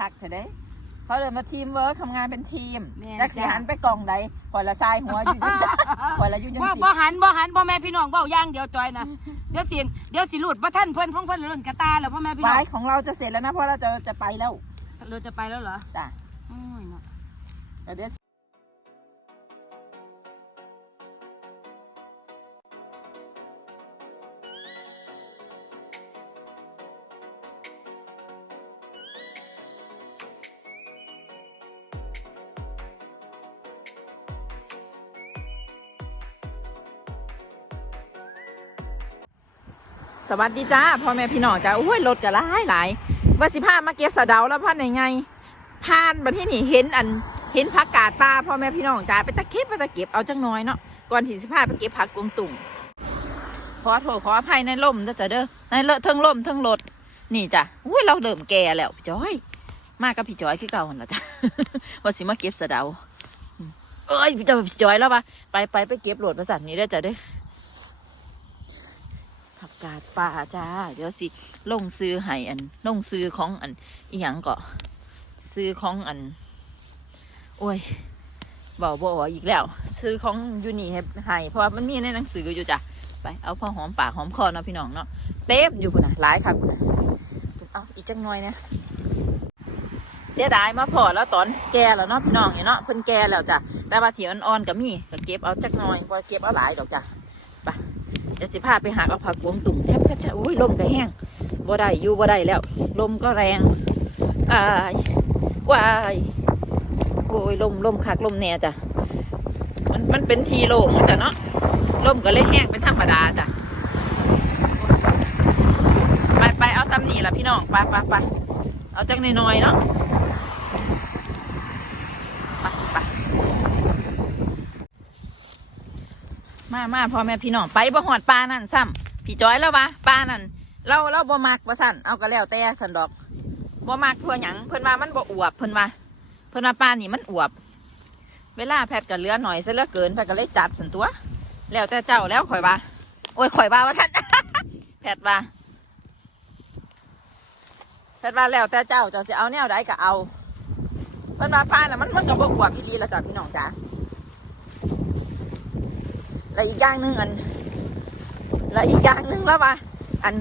คักเถอะเด้เขาเลยมาทีมเวิร์คทำงานเป็นทีมแม่นจักสิหันไปกล่องใดคอยละทรายหัวอยู่จังคอยละอยู่จังบ่สิบ่หันบ่หันพ่อแม่พี่น้องเบ้าอย่างเดียวจอยนะเดี๋ยวสิเดี๋ยวสิหลุดบ่ท่านเพิ่นเพิ่งเพิ่นเรื่องกระตาแล้วพ่อแม่พี่น้วาองยของเราจะเสร็จแล้วนะเพราะเราจะจะไปแล้วเราจะไปแล้วเหรอจ้ะโอ้ยเนาะ เดี๋ยว สวัสดีจ้าพ่อแม่พี่น้องจ้าโอ้ยรถก็หลายหลายว่าสิพามาเก็บสะเดาแล้วพันยังไงผ่านบัดที่นี่เห็นอันเห็นผักกาดป่าพ่อแม่พี่น้องจ้าไปตะเก็บไปตะเก็บเอาจังน้อยเนาะก่อนที่สิพาไปเก็บผักกวงตุ่มขอโทษขออภัยในล่มเด้จ้าเด้อในเลอะเทิงล่มเทิงรถนี่จ้ะอุ้ยเราเริ่มแก่แล้วพี่จอย มากกับพี่จ้อยคือเก่าหันละจ้ะว่าสิมาเก็บสะเดาเอ้ยพี่จอยพี่จอยแล้วปะไปไปไปเก็บโหลดประสานนี้เด้จ้ะเด้อ ผักกาดป่าจ้า เดี๋ยวสิลงซื้อให้อันลงซื้อของอันอีหยังก็ซื้อของอัน โอ้ยบอกบอกอีกแล้ว ซื้อของยูนี่ให้เพราะว่ามันมีในหนังสืออยู่จ้ะไปเอาพ่อหอมปากหอมคอเนาะพี่น้องเนาะเต็มอยู่คุณนะหลายครับคุณนะเอาอีกจังหน่อยนะเสียดายมาพอแล้วตอนแก่แล้วเนาะพี่น้องเนาะเพิ่นแก่แล้วจ้ะแต่ว่าเถียวอ่อนๆก็มีก็เก็บเอาจักหน่อยบ่เก็บเอาหลายดอกจ้ะเดี๋ ยวสิพาไปหาเอาผักกวงตุ่มแช่บแช่บแช่บโอ้ยลมก็แห้งบ่ได้อยู่บ่ได้แล้ว ลมก็แรงอายว้ายโอ้ยลมลมคักลมแน่จ้ะมันมันเป็นทีโล่งจ้ะเนาะลมก็เลยแห้งเป็นธรรมดาจ้ะไปไปเอาซ้ำนี่ละพี่น้องไปไปไปเอาจักน้อยๆเนาะไปไป มามาพ่อแม่พี่น้องไปบ่หอดปลานั่นซ้ำพี่จ้อยแล้ววะปลานั่นเราเราบ่มักว่าสั่นเอาก็แล้วแต่สันดอกบ่มักเพื่อหยังเพิ่นว่ามันบ่อวบเพิ่นว่าเพิ่นว่าปลานี่มันอวบ เวลาแพทย์ก็เลือหน่อยซะเหลือเกินแพทย์ก็เลยจับสันตัว แล้วแต่เจ้าแล้วข่อยว่าโอ้ยข่อยว่าว่าสั่นแพทย์ว่าแพทย์ว่าแล้วแต่เจ้าเจ้าสิเอาแนวใดก็เอา เพิ่นว่าปลาน่ะมันมันก็บ่อวบอีหลีละจ้ะพี่น้องจ้า แล้วอีกอย่างหนึ่งอันแล้วอีกอย่างหนึ่งแล้วว่าอัน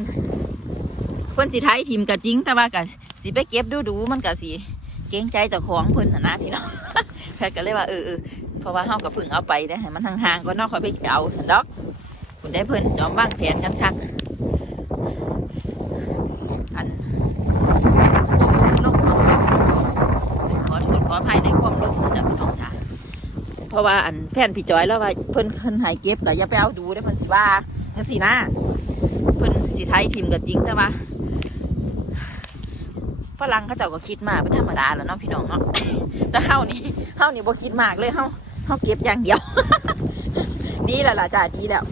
คนสิไทยทีมกับจริง แต่ว่ากับสีไปเก็บดูดูมันกับสีเก้งใจเจ้าของเพิ่นนะพี่น้องแพทย์ก็เลยว่าเออเพราะว่าเฮากับพึ่งเอาไปได้ให้มันห่างๆก็นอกค่อยไปเอาสันดอกคุณได้เพิ่นจอมบ้างแผนกันคักอันโอ้ยลงขอโทษขออภัยในความลงนะจ๊ะพี่น้องจ้า เพ ราะว่าอันแฟนพี่จอยแล้วว่าเพิ่นเพิ่นหายเก็บก็อย่าไปเอาดูได้เพิ่นสิว่าจังซี่นะเพิ่นสิไทยพิมพ์ก็จริงแต่ว่าฝรั่งเขาเจ้าก็คิดมากเป็นธรรมดาแล้วเนาะพี่น้องเนาะแต่เฮานี่เฮานี่บ่คิดมากเลยเฮาเฮาเก็บอย่างเดียวดีแล้วล่ะจ้าดีแล้ว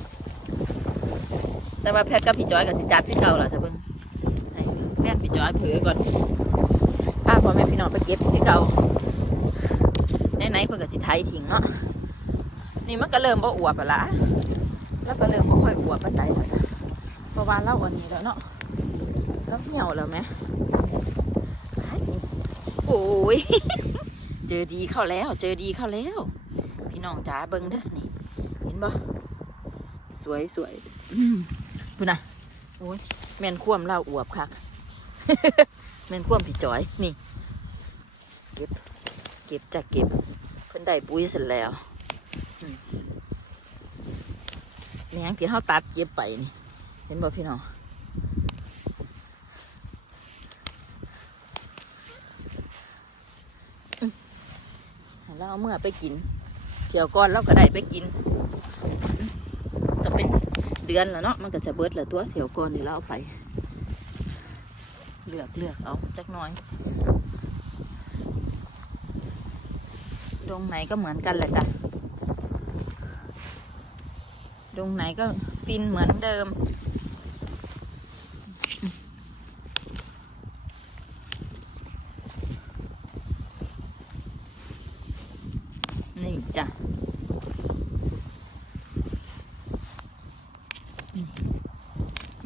แต่ว่าแพทกับพี่จอยก็สิจัดที่เก่าล่ะถ้าเบิ่งแฟนพี่จอยเผือก่อนพาพ่อแม่พี่น้องไปเก็บที่เก่า ไหนๆเพิ่นก็สิไทยทิ้งเนาะนี่มันก็เริ่มบ่อวบละแล้วก็เริ่มบ่ค่อยอวบปานใดแล้วจ้ะเพราะว่าเราอันนี้แล้วเนาะเราเหี่ยวแล้วไหมโอ้ยเจอดีเข้าแล้ว เจอดีเข้าแล้ว พี่น้องจ๋าเบิ่งเด้อนี่เห็นบ่สวยสวยพูนะโอ้ยแมนคว่ำเราอวบคักแมนคว่ำพี่จอยนี่ เก็บจะเก็บเพิ่นได้ปุ๋ยเสร็จแล้วอืมนี่ยังที่เขาตัดเก็บไปนี่ เห็นบ่พี่น้องอืมเราเอาเมื่อไปกินเที่ยวก่อนเราก็ได้ไปกินอืมจะเป็นเดือนแล้วเนาะมันก็จะเบิดแล้วตัวเที่ยวก่อนนี่เราเอาไป เลือกเลือกเอาจักหน้อย ดงไหนก็เหมือนกันแหละจ้ะดงไหนก็ฟินเหมือนเดิม นี่จ้ะ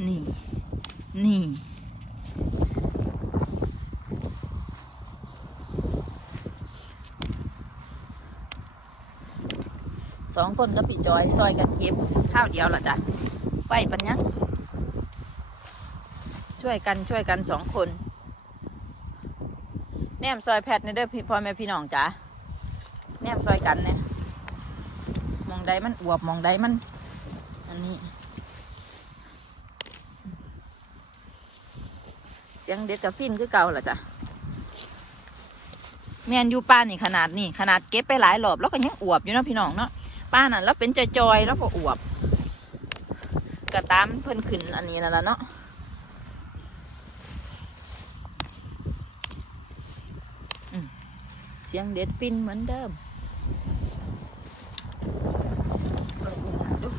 นี่ นี่ องคนก็ปีจอยซอยกันเก็บข้าวเดียวละจ้ะไปปัญญังช่วยกันช่วยกันสองคน แนมซอยแพทนี่เด้อพี่พ่อแม่พี่น้องจ๋าแนมซอยกันเนี่ยมองใดมันอวบมองใดมัน อันนี้ เสียงเด็ดกับฟินคือเก่าล่ะจ้ะแมนยูป้านี่ขนาดนี่ขนาดเก็บไปหลายรอบแล้วก็ยังอวบอยู่นะพี่น้องเนาะ ป้านั่นแล้วเป็นจอยๆแล้วก็อวบกระตามเพิ่นขึ้นอันนี้นั่นละเนาะเสียงเด็ดฟินเหมือนเดิมเออดู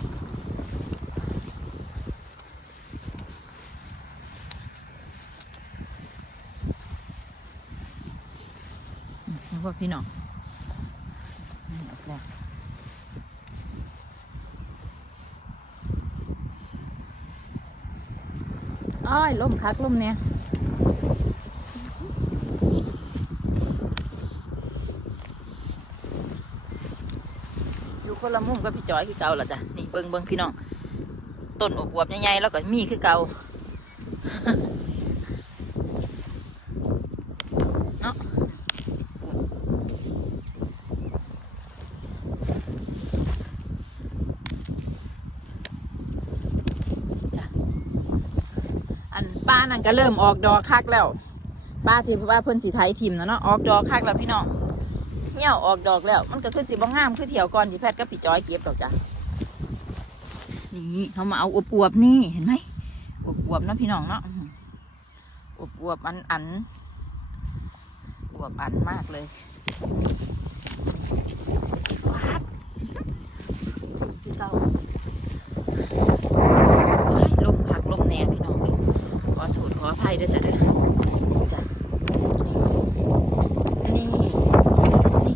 อืมว่าพี่น้องนี่ออกแล้ว อ้อยลมคักลมเนี่ยอยู่คนละมุมกับพี่จอยคือเก่าล่ะจ้ะนี่เบิ้งเบิ้งพี่น้องต้นอบอวบใหญ่ๆแล้วก็มีคือเก่าะจ้ะ อันป้านั่น ก็เริ่มออกดอกคักแล้วป้าที่ว่าเพิ่นสีไทยทิมนะเนาะออกดอกคักแล้วพี่น้องเหี่ยวออกดอกแล้ว มันก็คือสีบ้งามคือเถียวก่อนที่แพทย์กับพี่จอยเก็บดอกจ้ะนี่เขามาเอาอวบๆนี่เห็นไหมอวบๆเนาะพี่น้องเนาะอวบๆอันอันอวบอันมากเลยว้าดเก่า โอ้ยลมคักลมแน่พี่น้องเอ้ยข อโทษขออภัยด้วยจ้ะเด้อจ้ะนี่นี่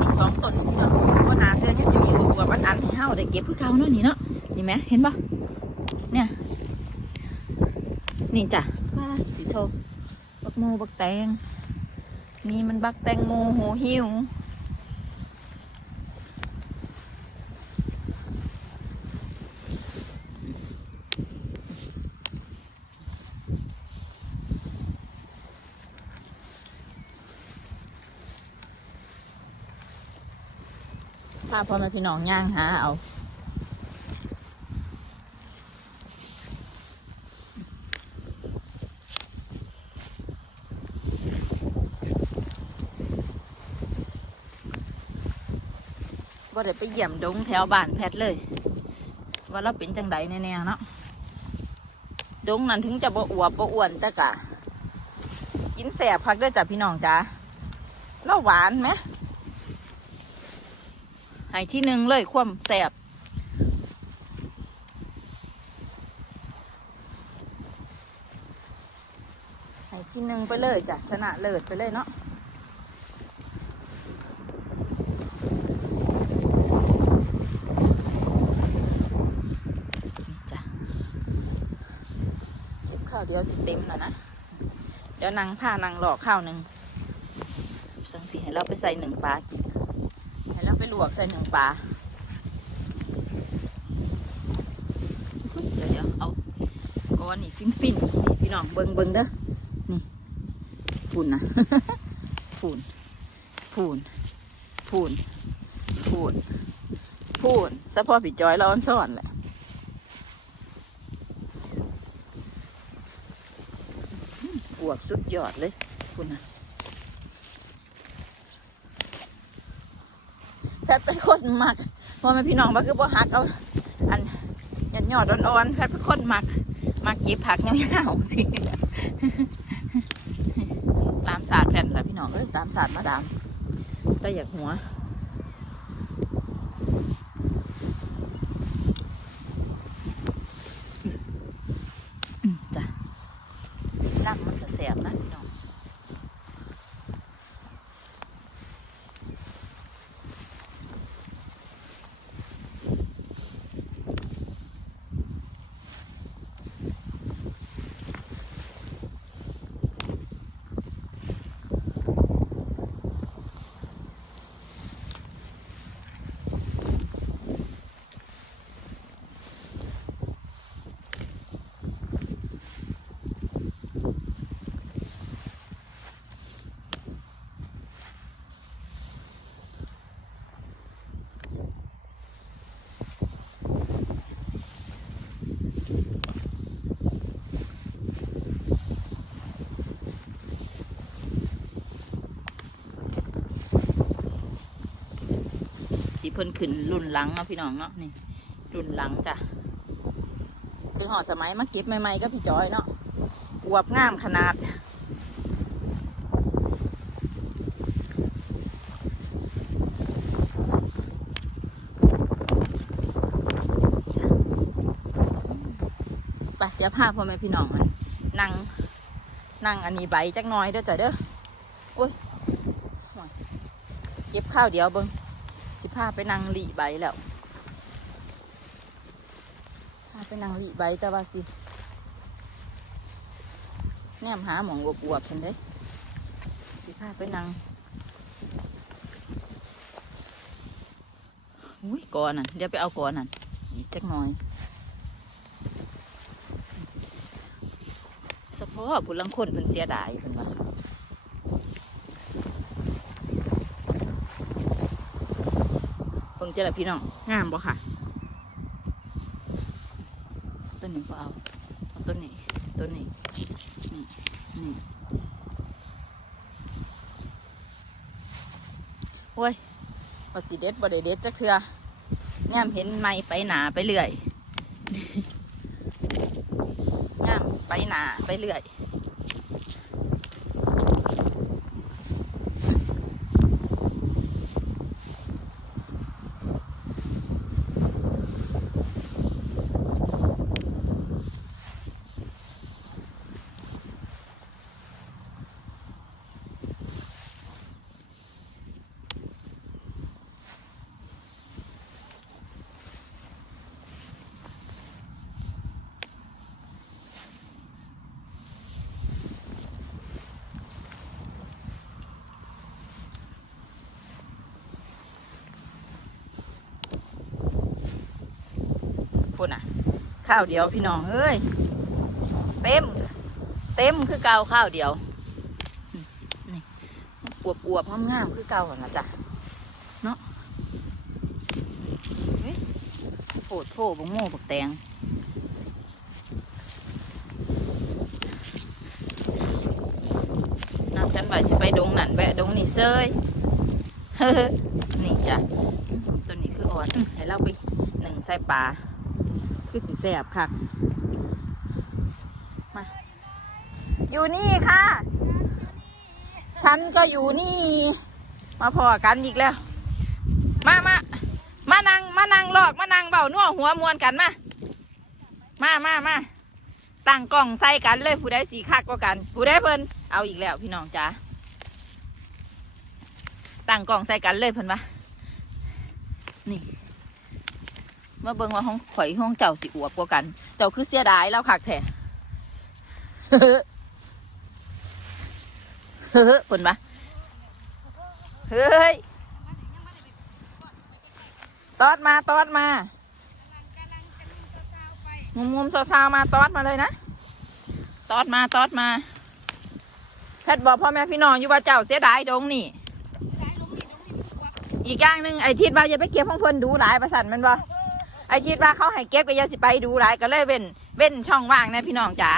นี่สองต้นพี่น้องว่านาเสื้อที่สิมีอวบๆอันอันให้เฮาได้เก็บคือเก่าเนาะนี่เนาะนี่ไหมเห็นปะเนี่ย นี่จ้ะว่าสีโทบักโมบักแตง นี่มันบักแตงโมโหหิวพาพ่อแม่พี่น้องย่างหาเอา บ่ได้ไปเยี่ยมดงแถวบ้านแพทย์เลย ว่าเราเป็นจังใดแน่ๆเนาะดงนั้นถึงจะบ่อวบบ่อ้วนแต่กะ กินแสบพักด้อจ้ะพี่น้องจ้าแล้วหวานไหมให้ที่หนึ่งเลยความแสบให้ที่หนึ่งไปเลยจ้ะชนะเลิศไปเลยเนาะ เดียวสิเต็มแล้วนะ เดี๋ยวนางผ้านางหลอกข้าวหนึ่งสังสีให้เราไปใส่หนึ่งปลากินให้เราไปลวกใส่หนึ่งปลาเดี๋ยวเอาก้อนนี่ฟินฟินๆนี่พี่น้องเบิงเบิงเด้อนี่ฝุ่นนะฝุ่นฝุ่นฝุ่นฝุ่นฝุ่นสะพอผีจอยเราอ้อนซ่อนแหละ อ วบสุดยอดเลยคุณนะแพทย์เป็นคนมักพอแม่พี่น้องว่าคือบ่หักเอา อันหยอดหยอดอ่อนๆแพทย์เป็นคนมักมักเก็บผักเงี้ยวๆสิตามศาสตร์แผ่นแหละพี่น้องเอ้ยตามศาสตร์มาดามแต่อยากหัว อืมจ้ะ น้ำมันจะแสบนะพี่น้อง พิ่นขึ้นรุ่นหลังเนาะพี่น้องเนาะนี่รุ่นหลังจ้ะคือหอสมัยมาเก็บใหม่ๆก็พี่จอยเนาะอวบงามขนาดไปเดี๋ยวพาพ่อแม่พี่น้องมานั่งนั่งอันนี้ใบจักหน้อยเด้อจ้ะเด้อโอ้ยเก็บข้าวเดียวเบิ้งาไปนั่งหลีใบแล้วพาไปนั่งหลีใบแต่ว่าสิแนมหาหมองอวบๆฉันเด้สิพาไปนั่งอุ้ยก่อนน่ะเดี๋ยวไปเอาก่อนน่ะอีกจักหน่อยเฉพาะผู้ลังคนเพิ่นเสียดายเพิ่นว่าเพิ่ งเจอแล้วพี่น้องงามบ่ค่ะ ต้นนี้ก็เอาเอาต้นนี้ต้นนี้นี่นี่โอ้ยว่าสิเด็ดบ่ได้เด็ดจักเทื่อแง้มเห็นไม้ไปหนาไปเรื่อยงามไปหนาไปเรื่อย พุ่นอะ ข้าวเดียวพี่น้องเอ้ย เต็ม เต็มคือเก่าข้าวเดียวนี่นี่อวบอวบงามๆคือเก่าหนะจ๊ะเนาะโผดโผบังโม่บักแตงนับกันไปสิไปดงนั่นแวะดงนี่เซยเฮ้อนี่จ้ะตัวนี้คืออ่อนให้เราไปหนึ่งใส่ปลา คือสีแสบค่ะมาอยู่นี่ค่ะ ฉันก็อยู่นี่ มาพอกันอีกแล้ว มามามานั่งมานั่งลอกมานั่งเบานัวหัวมวนกันมา มามามาตั้งกล่องใส่กันเลยผู้ใดสีคักกว่ากัน ผู้ใดเพิ่นเอาอีกแล้วพี่น้องจ้าตั้งกล่องใส่กันเลยเพิ่นวะนี่ มาเบิ่งว่าห้องข่อยห้องเจ้าสิอวบกว่ากัน เจ้าคือเสียดายแล้วคักแท้เฮ้อเฮ้อเพิ่นปะเฮ้ยตอดมาตอดมางุมงุมๆซาวๆมาตอดมาเลยนะตอดมาตอดมาแพทย์บอกพ่อแม่พี่น้องอยู่ว่าเจ้าเสียดายดงนี่ อีกอย่างหนึ่งไอ้ทิดว่าอย่าไปเก็บของเพิ่นดูหลายประสันมันบ่ ไอคิดว่าเขาให้เก็บก็อย่าสิไปดูหลายก็เลยเว้นเว้นช่องว่างนะพี่น้องจ๋า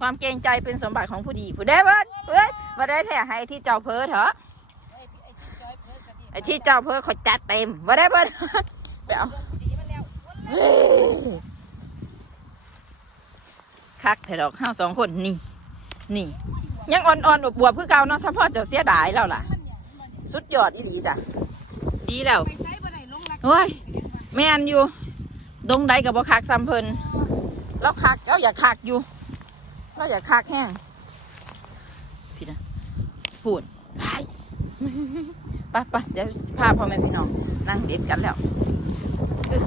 ความเกรงใจเป็นสมบัติของผู้ดีผู้ใดเบิ้ลเฮ้ยมาได้แท้ให้ไอที่เจ้าเพ้อเถอะไอที่เจ้าเพ้อเขาจัดเต็มมาได้เบิ้ลเอาเฮ้ยคักแต่ดอกข้าวสองคนนี่ นี่ ยังอ่อนๆบวบๆคือเก่าเนาะเฉพาะเจ้าเสียดายแล้วล่ะ สุดยอดอีหลีจ้ะ ดีแล้วโอ้ย แม่นอยู่ ดงใดกับบ่คักซ้ำเพิ่นเราคักเราอยากคักอยู่เราอยากคักแห้งพี่นะพูดไปไปไปเดี๋ยวสิพาพ่อแม่พี่น้อง นั่งเด็ดกันแล้วเออ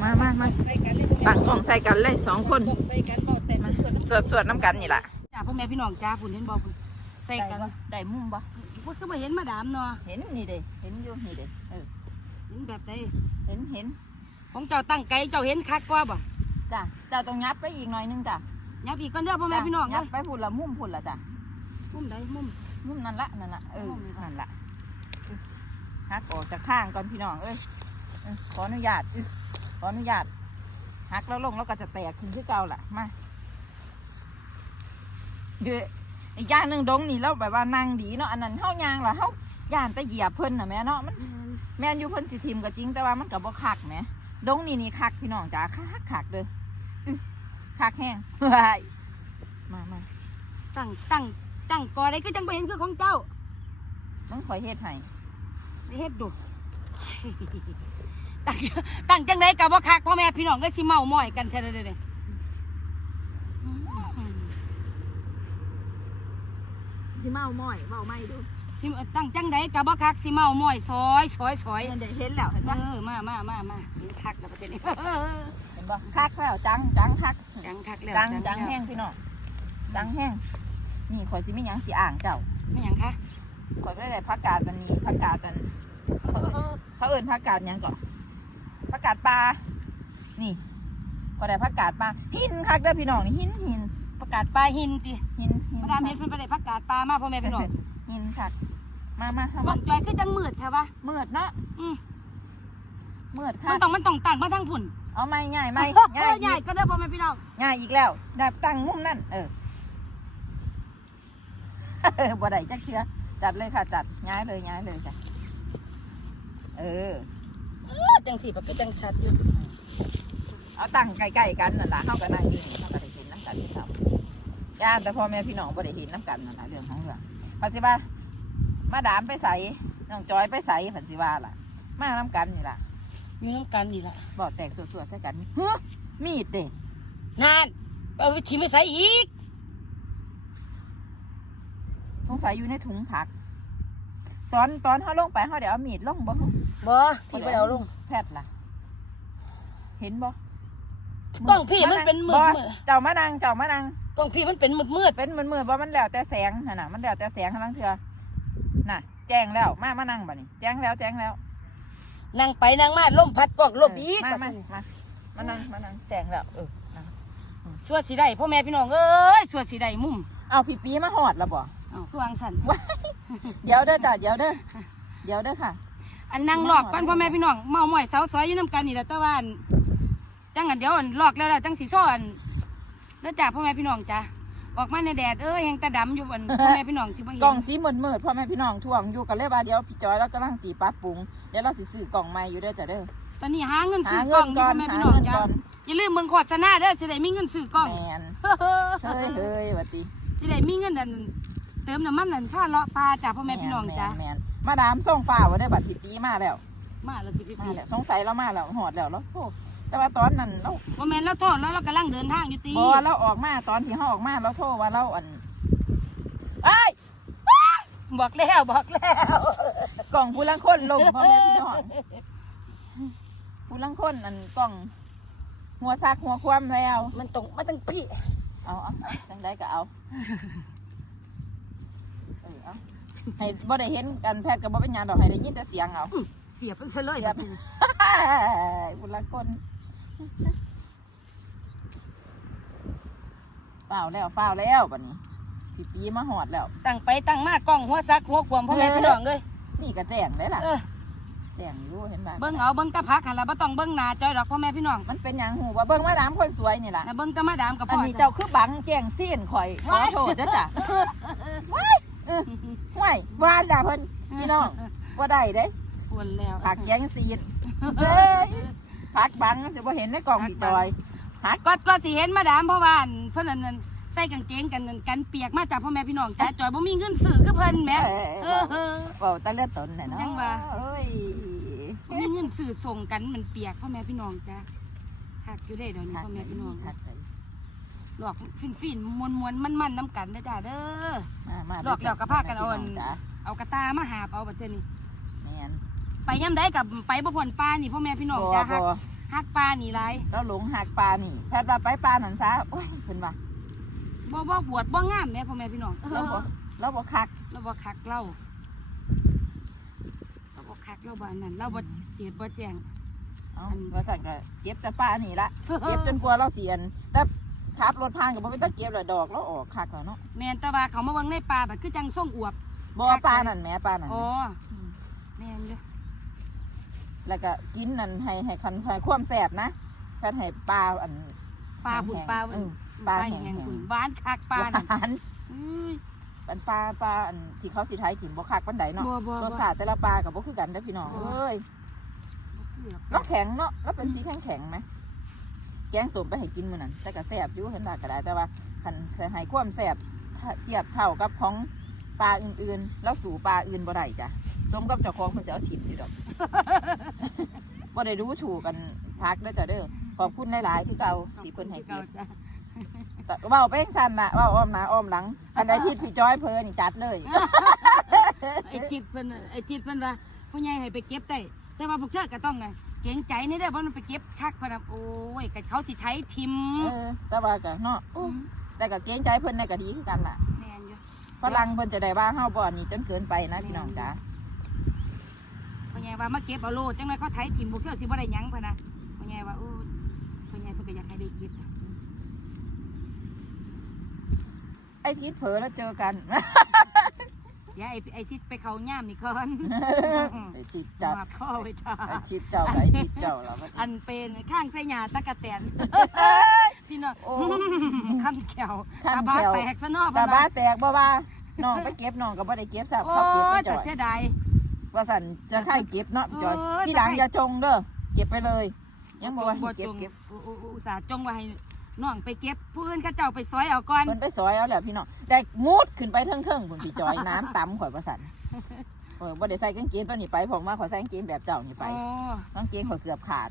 มามามาใส่กันเลยตั้งกล้องใส่กันเลยสองคนใส่กันบ่แต่มาส่วนสวดสวดน้ำกันนี่ล่ะจ้าพ่อแม่พี่น้องจ้าพุ่นเห็นบ่พุ่นใส่กันได้มุมบ่ ว่าก็บ่เห็นมาดามเนาะเห็นนี่เด้เห็นอยู่นี่เด้เออเห็นแบบใดเห็นเห็นของเจ้าตั้งไกลเจ้าเห็นคักกว่าบ่จ้ะเจ้าต้องยับไปอีกหน่อยนึงจ้ะยับอีกก่อนเด้อพ่อแม่พี่น้องยัเอ้บยไปพุ่นละมุมพุ่นละจ้ะมุมใดมุมมุมนั่นละนั่นละเออมุมนี้ค่ะนั่นละฮักออกจากข้างก่อนพี่น้องเอ้ยเออขออนุญาตอื้อขออนุญาตฮักแล้วลงแล้วก็จะแตกขึ้นที่เก่าล่ะมาเยอะ อีกอย่างหนึ่งดงนี่เราแบบว่านั่งดีเนาะอันนั้นเฮายางล่ะเฮาย่านแต่เหยียบเพิ่นน่ะแม่เนาะมันแม่นอยู่เพิ่นสิทิมก็จริงแต่ว่ามันก็บ่คักแหมดงนี่นี่คักพี่น้องจ๋าคักคักเด้ออื้อคักแห้งว้ายมามาตั้งตั้งตั้งกอได้ก็จังไปเห็นคือของเจ้าต้องคอยเฮ็ดให้ไปเฮ็ดดูตั้งตั้งจังไดกับว่าคักพ่อแม่พี่น้องก็สิเมาหม้อยกันแท้เลยเด้ สิเมาม้อยเมาไม่ดูสิตั้งจังไดกับว่าคักสิเมาหม้อยซอยซอยซอยเห็นเห็นแล้วเห็นเอปะอมามามามาเห็นคักแล้วประเทศนี้เห็นปะคักแล้วจังจังคักจังคักแล้วจังจังแล้วแห้งพี่น้องจังแห้งนี่ข่อยสิมีหยังสิอ่างเจ้าไม่หยังคะข่อยไม่ได้ผักกาดวันนี้ผักกาดกันเขาเอิ้นผักกาดหยังก่อนผักกาดปลานี่ข่อยได้ผักกาดปลาหินคักเด้อพี่น้องนี่หินหิน ประกาศปลาหินติหินหินมาดามเฮ็ดเพิ่นไปได้ประกาศปลามาพ่อแม่พี่น้องหินคักมามาทำก่อมานจอยคือจังมืดใช่ปะมืดเนาะอืมมืดมัคันกต้องมันต้องตั้งมาทางพุ่นเอาไม่ง่ายไม่เอง่าอยใหญ่อีกก็ได้พ่อแม่พี่น้องง่ายอีกแล้วได้ตั้งมุมนั่นเออบ่ได้จักเชือจัดเลยค่ะจัดย้ายเลยย้ายเลยจ้ะเออ จังสี่ปกจังชัดอยู่เอาตั้งใกล้ๆกันนั่นล่ะเฮาก็นั่งอยู่นี่เฮาก็ได้เห็นน้ำกันครับ ย่านแต่พ่อแม่พี่น้องบ่ได้เห็นน้ำกันนั่นล่ะเรื่องของเรื่องเพราะสิว่ามาดามไปใส่น้องจอยไปใส่ผันสิว่าล่ะ มาน้ำกันนี่ล่ะอยู่น้ำกันนี่ล่ะบอกแตกสวดๆใส่กันเฮ้อมีดเด้นานเอาวิธีไม่ใส่อีกสงสัยอยู่ในถุงผัก ตอนตอนเฮาลงไปเฮาได้เอามีดลงบ่บ่พี่ไปเอาลงแพทย์ล่ะ เห็นบ่ต้องพี่มันเป็นมืดบ่มืดเจ้ามานั่งเจ้ามานั่ง ต้องพี่มันเป็นมืดมืดเป็นมืดมืดว่ามันแล้วแต่แสงน่ะน่ะมันแล้วแต่แสงทั้งเถื่อน่ะ แจ้งแล้วมามานั่งบ่นี่แจ้งแล้วแจ้งแล้ว นั่งไปนั่งมาล่มพัดกอกล่มอีกมามามามานั่งมานั่งแจ้งแล้วเออนั่งสวดสีได้พ่อแม่พี่น้องเอ้ยสวดสีได้มุมเอาพี่ปีมาหอดแล้วบ่เอาคือวางสันเดี๋ยวเด้อจ้ะเดี๋ยวเด้อเดี๋ยวเด้อค่ะ อันนั่งหลอกก่อนพ่อแม่พี่น้องเมาหม่อยเสาซอยอยู่น้ำกันนี่แหละแต่ว่าอันจังอันเดี๋ยวอันหลอกแล้วแล้วจังสีซ้อน แล้วจ้าพ่อแม่พี่น้องจ้าออกมาในแดดเอ้ยแหงตาดำอยู่บนพ่อแม่พี่น้องสิบ่เห็กล่องนสีมืดมืดๆพ่อแม่พี่น้องท่วงอยู่กันเลยว่าเดี๋ยวพี่จอยแล้วกำลังสีปรับปรุงเดี๋ยวเราสิซื้อกล่องใหม่อยู่เด้อจ้ะเด้อตอนนี้หาเงินหาซื้อกเงิล้องนอยู่ก่อพ่นอแม่หาพี่น้องเงินจ้าก่อนอย่าลืมเบิ่งโฆษณาเด้อสิได้มีเงินซื้อกล้องแมนเฮ้ยเฮ้ยว่าติสิได้มีเงินอันเติมน้ำมันนั่นค่าเลาะปลาจ้าพ่อแม่พี่น้องจ้าแมนๆมาดามส่งฝ่าว่าได้บัตรพี่ปีมาแล้ว มาแล้วจิพี่มาพี่แล้วสงสัยเรามาแล้วหอดแล้วแล้วโทษ แต่ว่าตอนนั้นเราว่าแม่นแล้วโทษแล้วเรากำลังเดินทางอยู่ตีบอเราออกมาตอนที่เขาออกมาเราโทษว่าเราอันไอ้ยบอกแล้วบอกแล้วกล่องผู้ลังคนลงพ่อแม่พี่น้องผู้ลังคนอันกล่อง หัวซักหัวคว่ำแล้ว มันตรงมันต้องพี่เอาเอาจังได้ก็เอาเออเอาให้บ่ได้เห็นกันแพทย์ก็บ่เป็นหยังดอกให้ได้ยินแต่เสียงเอาเสียบมันซะเลยเสียบผู้ลังคน เปล่าแล้วเปล่าแล้วบัดนี้พี่ปีมาหอดแล้ว ตั้งไปตั้งมากล้องหัวซักหัวขวมพ่อแม่พี่น้องเลยนี่ก็แจ้งได้ล่ะเออแจ้งอยู่เห็นป่ะเบิ้งเอาเบิ้งตะพักหันละบ่ต้องเบิ้งหน้าจอยดอกพ่อแม่พี่น้องมันเป็นหยังหูว่าเบิ่งมาดามคนสวยนี่ล่ะนะเบิ้งตะมาดามกับอันพ่อนี้เจ้าคือบังแกงซีนข่อยขอโทษนะจ๊ะว้ายเออว้ายว่านด่าเพิ่นพี่น้องว่าได้เด้ปวดแล้วผักแกงซีนเฮ้ย ผักบังสิบ่เห็นในกล่องพี่จอยผักก็ก็สิเห็นมาดามเพราะว่าอันเพิ่นอันนั้นใส่กางเกงกันนั่นกันเปียกมาจากพ่อแม่พี่น้องจ้าจอยบ่มีเงินซื้อคือเพิ่นแหม่เออเออเว้าแตะเลือดตนน่ะเนาะยังว่าเอ้ยบ่มีเงินซื้อส่งกันมันเปียกพ่อแม่พี่น้องจ้าหักอยู่ได้เดี๋ยวนี้พ่อแม่พี่น้องผักเลยหลอกฟินฟินมวนมวนมันมันน้ำกันนะจ้าเด้อ มามาลอกแล้วก็พากันเอาอัน จ้ะเอากระตามาหาบเอาบัดเทอนี้แม่น ไปย่ำได้กับไปบ่พ่นปลานี่พ่อแม่พี่น้องบ่จ้าฮักบ่ฮักปลานี่ไรเราหลงหักปลานี่แพทย์ว่าไปปลาหนันซะโอ้ยเพิ่นว่าบ่บ่บวชบ่งามแม่พ่อแม่พี่น้องเราบ่เราบ่คักเราบ่คักเราเราบ่คักเราบ่อันนั้นเราบ่เจียดบ่แจ้งเอาว่าสั่นก็เก็บแต่ปลานี่ละเก็บจนกลัวเราเสียนแต่ทับรถพานกับบ่เป็นตะเก็บเลยดอกแล้วออกคักแล้วเนาะแม่นแต่ว่าเขามาเบิ่งในปลาบัดคือจังส่งอวบบ่ปลานั่นแหม่ปลานั่นอ๋อน่ะแม่นเด้อ แล้วก็กินนั่นให้ให้คันให้ความแซ่บนะแพทย์ให้ปลาอันปลาบุญปลาบุเอญอปปลาลาแห้แห้งงๆบุญหวานคักปลาหน่ะวานอุ้ยอันปลาปลาอันที่เขาสิไทยถิ่มบ่คักปานใดเนาะบ่บ่รบ่สชาติแต่ละปลาก็บ่คือกันเด้อพี่น้องบ่เอ้ยน้ำแข็งเนาะแล้วเป็นสีแข็งแข็งๆไหมแกงสมไปให้กินมื้อนั้นแต่ก็แซ่บอยู่เห็นว่าก็ได้แต่ว่าคันให้ความแซ่บถ้าเทียบเท่ากับของ ปลาอื่นๆ แล้วสู่ปลาอื่นบ่ได้จ้ะสมกับเจ้าของเพิ่นสิเอาถิ่มอยู่ดอก บ่ได้รู้ถูกกันพักเด้อจ้ะเด้อขอบคุณหลายๆที่เก่าที่เพิ่นให้เกียรติจ้ะแต่เว้าไปจังซั่นน่ะเว้าอ้อมหน้าอ้อมหลัง อันใดที่พี่จ้อยเพิ่นนี่จัดเลย ไอ้จิตเพิ่นน่ะไอ้จิตเพิ่นว่าผู้ใหญ่ให้ไปเก็บได้แต่ว่าพวกเธอก็ต้องไงเกรงใจนี่เด้อเพราะมันไปเก็บคักเพนนะโอ้ยก็เขาสิใช้ทิมเออแต่ว่าก็เนาะโอ้แต่ก็เกรงใจเพิ่นน่ะก็ดีคือกันล่ะแม่นอยู่ ฝรั่งเพิ่นจะได้ว่าเฮาบ่นี่จนเกินไปนะพี่น้องจ๋าผู้ใหญ่ว่ามาเก็บเอาโลดจังไดเขาไถทิมพวกเธอสิบ่ได้หยังพะนะผู้ใหญ่ว่าโอ้ยผู้ใหญ่เพิ่นก็อยากให้ได้เก็บไอ้ทิศเผลอแล้วเจอกัน เดี๋ยวไอ้ไอ้ทิศไปเขาย่ามนี่ก่อนไอ้ทิศจับมาข้อไว้จ้าไอ้ทิศเจ้ากับไอ้ทิศเจ้าแล้วก็อันเป็นข้างไส้หญ้าตะกะแตน พี่น้องโอ้ ขั้นแขวขั้นตาบ้าแขว แตกซะเนอกกะบ้าแตกบ่ว่าน้องไปเก็บน้องก็บ่ได้เก็บซับโอ้เขาเก็บยไปแต่จ่อยเสียดาย ว่าสั่นจะให้เก็บเนาะจอยโอ้ยที่หลังจะให้ อย่าจงเด้อเก็บไปเลย ยังบอกว่าบ่ให้เก็บจงเก็บอุอุอุอุตส่าห์จงไว้ให้น้องไปเก็บผู้อื่นเขาเจ้าไปซอยเอาก่อนมันไปซอยเอาแล้วพี่น้องแต่งูดขึ้นไปเทิงๆพุ่นพี่จอยน้ำต่ำข่อยว่าสั่นเออบ่ได้ใส่กางเกงตัวนี้ไปผมว่าข่อยใส่กางเกงแบบเจ้านี่ไปโอ้กางเกงข่อยเกือบขาด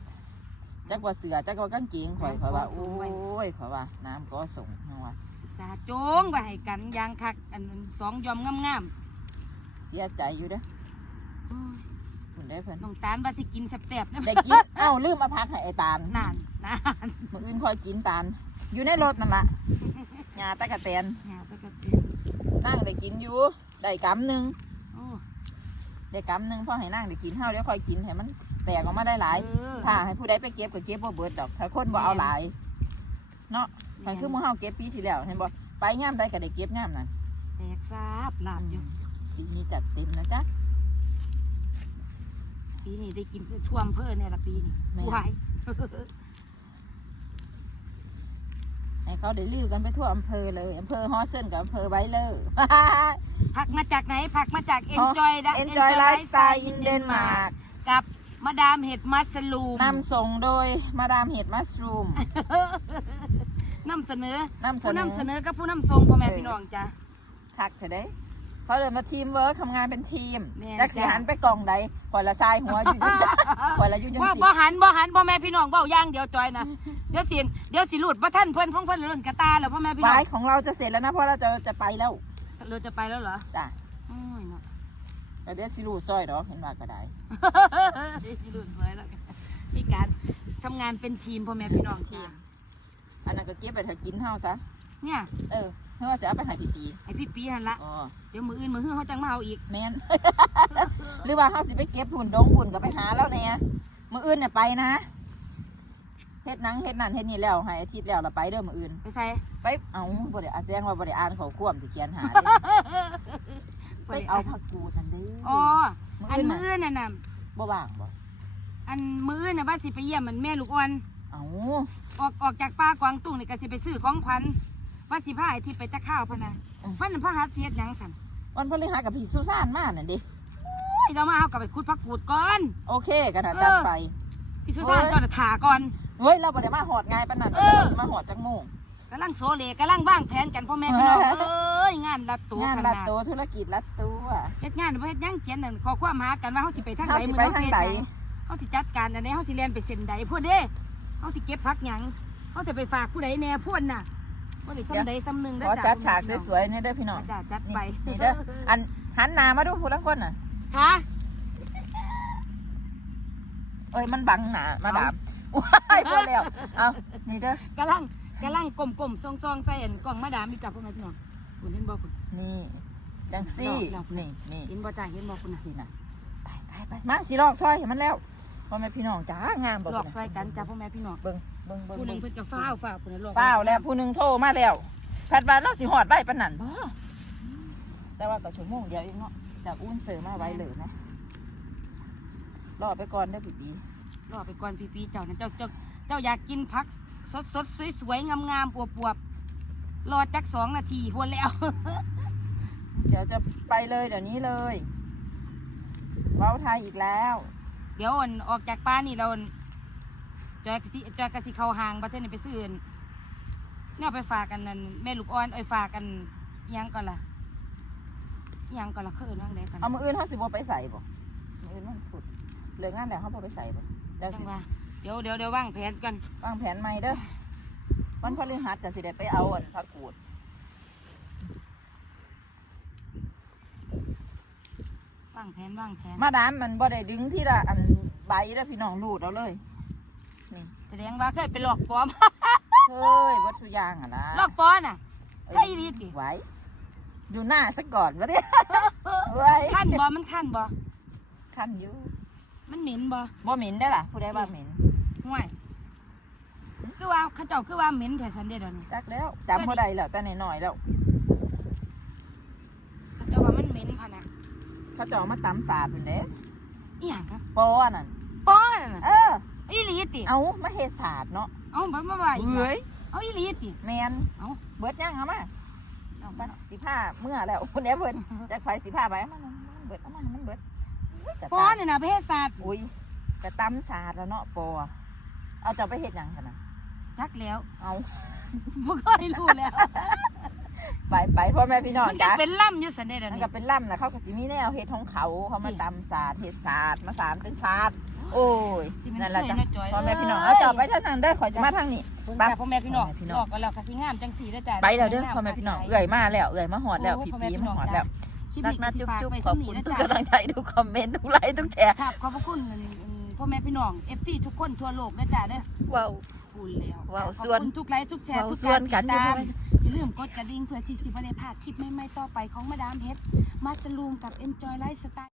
จักว่าเสือจักว่ากางเกงข่อยข่อยว่าน้ำก็โอ้ส่งไว้ยข่อยว่าน้ำก็ส่งจังว่าอุตส่าห์จงไว้ให้กันอยางคักอันนั้นสองยอมงามเสียใจอยู่เด้อๆโอ้ยคุณได้เพิ่นน้องตาลว่าสิกินแซ่บๆนะได้กินเอ้าลืมมาพักให้ไอ้ตาลนานนานมื้ออื่นค่อยกินตาลอยู่ในรถนั่นล่ะยาตะกะแตนหญ้าตะกะแตนนั่งได้กินอยู่ได้กำหนึงโอ้ได้กำหนึงพอให้นั่งได้กินเฮาเดี๋ยวค่อยกินให้มัน แตกออกมาได้หลายเออถ้าให้ผู้ใดไปเก็บก็เก็บบ่เบิดดอก ถ้าคนบ่เอาหลาย เนาะมันคือหมู่เฮาเก็บปีที่แล้วเห็นบ่ไปยามใดก็ได้เก็บยามนั้นแตกซาบลาบอยู่ปีนี้จัดเต็มนะจ๊ะ ปีนี้ได้กินท่วมเพื่อเนี่ยละปีนี้แม่วายให้เขาได้ลือกันไปทั่วอำเภอเลยอำเภอฮอเซนกับอำเภอไบเลอร์ ผักมาจากไหนผักมาจาก Enjoy นะ Enjoy Lifestyle in Denmark กับ มาดามเห็ดมัสลูมนำส่งโดยมาดามเห็ดมัสรูมนำเสนอนำเสผู้นนำอเสนอกับผู้นำทรงพ่อแม่เออพี่น้องจ้ะ ทักเถอะเด้เขาเลยมาทีมเวิร์คทำงานเป็นทีมแม่นจักสีจ้ะ หันไปกล่องใดคอยละทรายหัวอยู่อยังคอยละอยู่ยังว่าสิบ่หันบ่หันพ่อแม่พี่น้องเบ้าอย่างเดียวจอยนะเดี๋ยวสิเดี๋ยวสิหลุดบ่ท่านเพิ่นพ้องเพิ่นหล่นกระตาแล้วพ่อแม่พี่น้วาองยของเราจะเสร็จแล้วนะเพราะเราจะจะไปแล้วเราจะไปแล้วเหรอ จ้ะโอ้ยเนาะ แต่เดี๋ยวสิรูดซอยดอกเห็นว่าก็ได้สิหลุดไว้แล้วพี่การทำงานเป็นทีมพ่อแม่พี่น้องทีม อันนั้นก็เก็บไปถ้ากินเฮาซะ เนี่ยเออเฮือจะเอาไปให้พี่ปีไอพี่ปีหันละอ๋อเดี๋ยวมืออื่นมือฮื้อเขาจังมาเอาอีกแม่น หรือว่าเฮาสิไปเก็บหุ่นดงหุ่นก็ไปหาแล้วแน่มื้ออื่นเนี่ยไปนะเฮ็ดหนังเฮ็ดนั่นเฮ็ดนี่แล้วให้อาทิตย์แล้วเราไปเด้อมื้ออื่น ไปใส่ไปเอาบ่ได้อาแซงว่าบ่ได้อ่านเขาควมที่เขียนหาเด้ ไปเอาผักกูดนั่นเด้อ๋อมื้อันอื่นมือน่ะอื่นน่ะน่ะบ่ว่างบ่อันมืออื่นน่ะว่าสิไปเยี่ยมมันแม่ลูกอ่อนเอาออกออกจากป่ากวางตุ้งนี่ก็สิไปซื้อของขวัญว่าสิพาไอ้ที่ไปตะข้าวพะนะพันนนพระหัตถ์เทียดหยังสั่นวันพฤหัสกับพี่สุสานมานั่นดิไอ้เรามาเอากลับไปคุดพักกูดก่อน โอเคกันนะจัดไปพี่สุสานโอ้ยก่อนถาก่อนเฮ้ยเราบ่ได้มาหอดง่ายปานนั้นเออเราสิมาหอดจักโมงกำลังโซเลกำลังว่างแผนกันพ่อแม่พี่น้องเออเอ้ยงานรัดตัวงานขลันาดดตัวธุรกิจลัดตัวเฮ็ดงานบ่เฮ็ดหยังเขียนนั่นขอความหากันว่าเฮาสิไปทางเฮาใดสิมื้อไปเฮาทางสิเฮ็ดใดหยังเฮาสิจัดการอันใดเฮาสิเรียนไปเส้นใดพวกเด้เฮาสิเก็บผักหยังเฮาจะไปฝากผู้ใดแน่พวกน่ะบ่ได้ซ้ำใดซ้ำหนึงขเด้ออจัดพ่อฉากแม่พี่น้องสวยๆนี่เด้อพี่น้องจ้ะจัดนี่ไปนี่เด้ออันหันหน้ามาดูผู้ลังคนน่ะค่ะเอ้ยมันบังหน้ามาดามว้ายพอแล้วเอานี่เด้อกำลังกำลังกลมๆซองๆใส่อันกล่องมาดามมีจับพ่อแม่พี่น้อง คุณเห็นบ่คุณนี่จังซี่ดอกๆนี่นี่เห็นบ่จ้าเห็นบ่คุณน่ะพี่น่ะไปไปไปมาสิลอกซอยให้มันแล้วพ่อแม่พี่น้องจ้างามบ่หลอกพุ่ะใส่กันจ้าพ่อแม่พี่น้องเบิ่งเบิ่งเบิ่งผู้หนึงเบิ่งเพิ่นก็ฟ้าวฟ้าวคุณน่ะหลอกเปล่าแล้วผู้หนึงโทรมาแล้วแพทย์ว่าเราสิหอดไว้ปานนั้นบ่แต่ว่าก็ชั่วโมงเดียวเองเนาะจากอุ้นเสือมาไว้เลยนะรอไปก่อนเด้อพี่ปีรอไปก่อนพี่ๆเจ้านั่นเจ้าเจ้าเจ้าอยากกินผักสดๆสวยๆงามๆปวบๆ รอจักสองนาทีพวนแล้ว เดี๋ยวจะไปเลยเดี๋ยวนี้เลยเว้าไทยอีกแล้ว เดี๋ยวอันออกจากป้านี่เราอันจอยกะสิจอยกะสิเข้าห้างบัดเทอนี่ไปซื้ออันเนี่ยเอาไปฝากกันนั่นแม่ลูกอ่อนเอาไปฝากกันอิหยังก่อนล่ะอิหยังก่อนล่ะคือนั่งได้กันเอามืออื่นเขาสิบ่ไปใส่บ่มืออื่นมันขุดเหลืองานแล้วเขาบ่ไปใส่บ่เดี๋ยวจัสิงว่าเดี๋ยวเดี๋ยวเดี๋ยววางแผนกันวางแผนใหม่เด้อ วันพฤหัสก็สิได้ไปเอาอันผักกูดวางแผนวางแผนมาดามมันบ่ได้ดึงที่ละอันใบแล้วพี่น้องรูดเอาเลยแสดงว่าเคยไปหลอกปลอม เฮ้ยวัตถุกอย่างอะนะหลอกปลอมน่ะเอ้ยใช่อีหลีติไหวดูหน้าซะก่อนวะเนี่ยไว้ขั้นบ่มันขั้นบ่คันอยู่มันเหม็นบ่บ่เหม็นได้อล่ะผู้ใดว่าเหม็นห่วย คือว่าเขาเจ้าคือว่าเหม็นแท้สันเดเดยวนี้จักแล้วจำบ่ได้แล้วแต่น้อยๆแล้วเขาเจ้าว่ามันเหม็นพะนะเขาจะเอามาตำสาดเป็นเด้อีหยังคะปอนั่นปอนั่นน่ะเออ อีหลีติเอามาเฮ็ดสาดเนาะเอาบ่มาว่าอีกเฮ้ยเอาอีหลีติ แมนเอ้า เบิดยังเอามาเอาบัดสิผ้าเมื่อแล้วคนเนี้ยเบิดจากไฟสิผ้าไปเอามันมันเบิดเอามันมันเบิดอุ๊ยกระปอตานี่น่ะประเภทศาสตร์อุ้ยกระตำสาดแล้วเนาะปอเอาจะไปเฮ็ดหยังกันนะ จักแล้วเอาบ่เคยรู้แล้ว ไปไปพ่อแม่พี่น้องมันจะจ้าเป็นล่ำอยู่สันเดเดยวมันนี้ก็เป็นล่ำนะเขาก็สิมีแนวเฮ็ดของเขาเขามาตำสาดเฮ็ดสาดมาสารเป็นสาดโอ้ยนั่นแหละจ้ะพ่อแม่พี่น้องเอาจอดไปทางนั้นเด้อขอยจะมาทางนี้ไปพ่อแม่พี่น้องพ่อแม่พี่น้องหลอกกันแล้วก็สิงามจังสีเด้อจ้ะไปแล้วเด้อพ่อแม่พี่น้องเอื่อยมาแล้วเอื่อยมาหอดแล้วพี่ปีมาหอดแล้วคลิปนักนี้นะก็สิจุ๊บฝากจุ๊บไว้ขอบสำคุณนี้ทุกนะจ๊ะกำลังใจทุกคอมเมนต์ทุกไลค์ทุกแชร์ครับขอบพระคุณอืมพ่อแม่พี่น้อง FC ทุกคนทั่วโลกนะจ๊ะเด้อ ว้าว พูดแล้วว้าวขอบส่วนคุณทุกไลค์ทุกแชร์ว้าวทุกส่วนกันติดตามด้วยอย่าลืมกดกระดิ่งเพื่อที่สิบ่ได้พลาดคลิปใหม่ๆต่อไปของมาดามเพชรมาสลูมกับ Enjoy Lifestyle